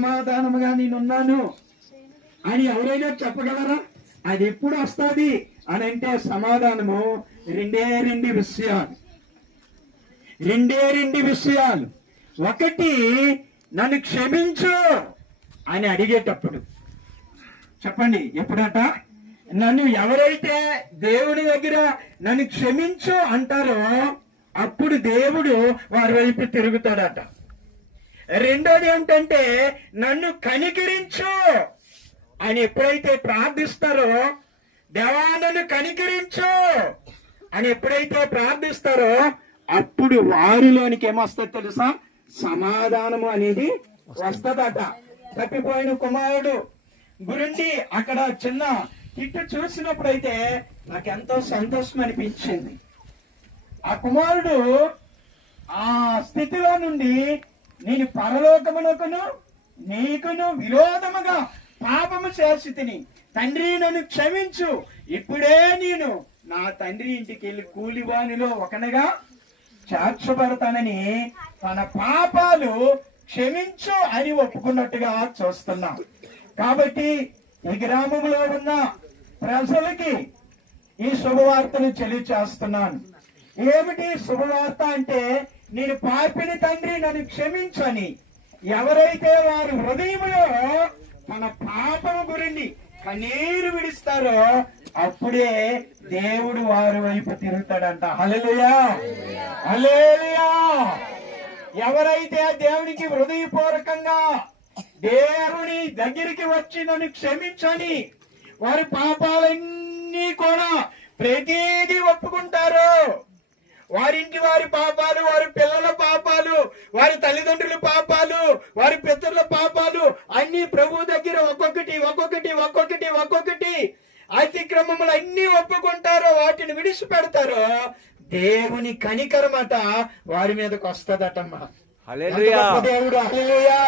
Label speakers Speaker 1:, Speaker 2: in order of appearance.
Speaker 1: సమాధానముగా నేనున్నాను అని ఎవరైనా చెప్పగలరా? అది ఎప్పుడు వస్తుంది? అని అంటే సమాధానము రెండే రెండు విషయాలు. రెండే రెండు విషయాలు. ఒకటి నన్ను క్షమించు అని అడిగేటప్పుడు. చెప్పండి ఎప్పుడట? నన్ను ఎవరైతే దేవుని దగ్గర నన్ను క్షమించు అంటారో అప్పుడు దేవుడు వారి వైపు తిరుగుతాడట. రెండోది ఏమిటంటే నన్ను కనికరించు అని ఎప్పుడైతే ప్రార్థిస్తారో దేవా నన్ను కనికరించు అని ఎప్పుడైతే ప్రార్థిస్తారో అప్పుడు వారిలోనికి ఏమొస్తుంది తెలుసా? సమాధానము అనేది వస్తుందట. తప్పిపోయిన కుమారుడు గురించి అక్కడ చిన్న కిట్టు చూసినప్పుడైతే నాకు ఎంతో సంతోషం అనిపించింది. ఆ కుమారుడు ఆ స్థితిలో నుండి నేను పరలోకమునకును నీకును విరోధముగా పాపము చేసి తిని తండ్రి నన్ను క్షమించు. ఇప్పుడే నేను నా తండ్రి ఇంటికి వెళ్ళి కూలివానిలో ఒకనగా చేర్చబడతానని తన పాపాలు క్షమించు అని ఒప్పుకున్నట్టుగా చూస్తున్నాం. కాబట్టి ఈ గ్రామంలో ఉన్న ప్రజలకి ఈ శుభవార్తను తెలియచేస్తున్నాను. ఏమిటి శుభవార్త అంటే నేను పాపిని తండ్రి నన్ను క్షమించని. ఎవరైతే వారి హృదయంలో తన పాపం గురించి కన్నీరు విడిస్తారో అప్పుడే దేవుడు వారి వైపు తిరుగుతాడంట. హలలుయా హలేలుయా ఎవరైతే దేవునికి హృదయపూర్వకంగా దేవుని దగ్గరికి వచ్చి నన్ను క్షమించని వారి పాపాలన్నీ కూడా ప్రతిదీ ఒప్పుకుంటారు వారింటి వారి పాపాలు వారి పిల్లల పాపాలు వారి తల్లిదండ్రుల పాపాలు వారి పితరుల పాపాలు అన్ని ప్రభు దగ్గర ఒక్కొక్కటి ఒక్కొక్కటి ఒక్కొక్కటి ఒక్కొక్కటి అతిక్రమములు అన్ని ఒప్పుకుంటారో వాటిని విడిచిపెడతారో దేవుని కనికరమట వారి మీదకి వస్తుందటమ్మా. దేవుడు హల్లెలూయా.